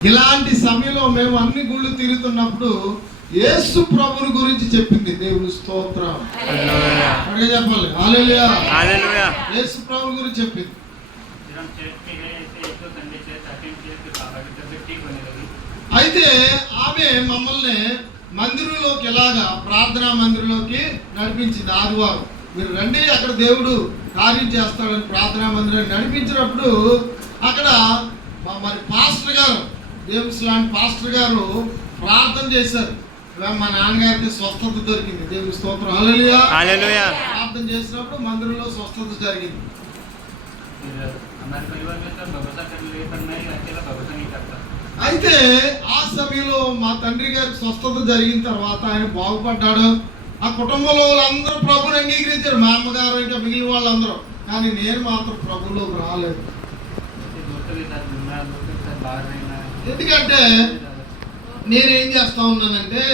ఇలాంటి సమయంలో మేము అన్ని గుళ్ళు తిరుగుతున్నప్పుడు యేసు ప్రభుని గురించి చెప్పింది. దేవుని స్తోత్రం. అడిగే చెప్పాలి హల్లెలూయా. హల్లెలూయా. యేసు ప్రభుని గురించి చెప్పింది. అయితే ఆమె మమ్మల్ని మందిరంలోకి ఎలాగా ప్రార్థనా మందిరంలోకి నడిపించింది. ఆదివారం మీరు రండి, అక్కడ దేవుడు కార్యం చేస్తాడని ప్రార్థనా మందిరాన్ని నడిపించినప్పుడు అక్కడ మరి పాస్టర్ గారు, దేవ్స్ లాంటి పాస్టర్ గారు ప్రార్థన చేశారు. మా నాన్నగారికి స్వస్థత దొరికింది. దేవుని స్తోత్రం. హల్లెలూయా. హల్లెలూయా. ప్రార్థన చేసినప్పుడు మందిరంలో స్వస్థత జరిగింది. అయితే ఆ సమయంలో మా తండ్రి గారికి స్వస్థత జరిగిన తర్వాత ఆయన బాగుపడ్డాడు. ఆ కుటుంబంలో వాళ్ళందరూ ప్రభుని అంగీకరించారు. మా అమ్మగారు ఇంకా మిగిలిన వాళ్ళందరూ. కానీ నేను మాత్రం ప్రభులోకి రాలేదు. ఎందుకంటే నేనేం చేస్తా ఉన్నానంటే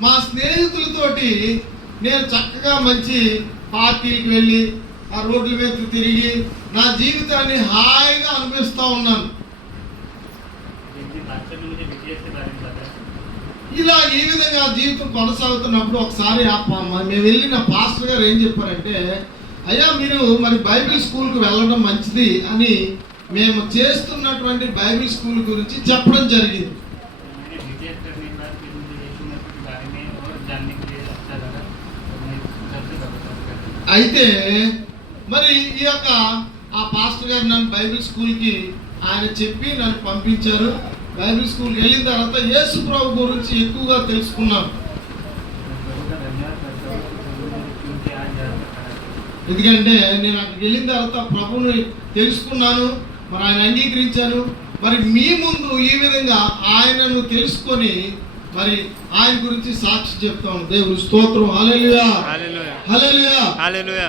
మా స్నేహితులతోటి నేను చక్కగా మంచి పార్టీలకు వెళ్ళి ఆ రోడ్ల మీద తిరిగి నా జీవితాన్ని హాయిగా అనిపిస్తూ ఉన్నాను. ఇలా ఈ విధంగా జీవితం కొనసాగుతున్నప్పుడు ఒకసారి మేము వెళ్ళిన పాస్టర్ గారు ఏం చెప్పారంటే, అయ్యా మీరు మరి బైబిల్ స్కూల్కి వెళ్ళడం మంచిది అని మేము చేస్తున్నటువంటి బైబిల్ స్కూల్ గురించి చెప్పడం జరిగింది. అయితే మరి ఈ యొక్క ఆ పాస్టర్ గారు నన్ను బైబిల్ స్కూల్కి ఆయన చెప్పి నన్ను పంపించారు. బైబిల్ స్కూల్కి వెళ్ళిన తర్వాత యేసు ప్రభు గురించి ఎక్కువగా తెలుసుకున్నాను. ఎందుకంటే నేను అక్కడికి వెళ్ళిన తర్వాత ప్రభుని తెలుసుకున్నాను, మరి ఆయన అంగీకరించాను. మరి మీ ముందు ఈ విధంగా ఆయనను తెలుసుకొని మరి ఆయన గురించి సాక్షి చెప్తాను. దేవుని స్తోత్రం. హల్లెలూయా. హల్లెలూయా. హల్లెలూయా. హల్లెలూయా.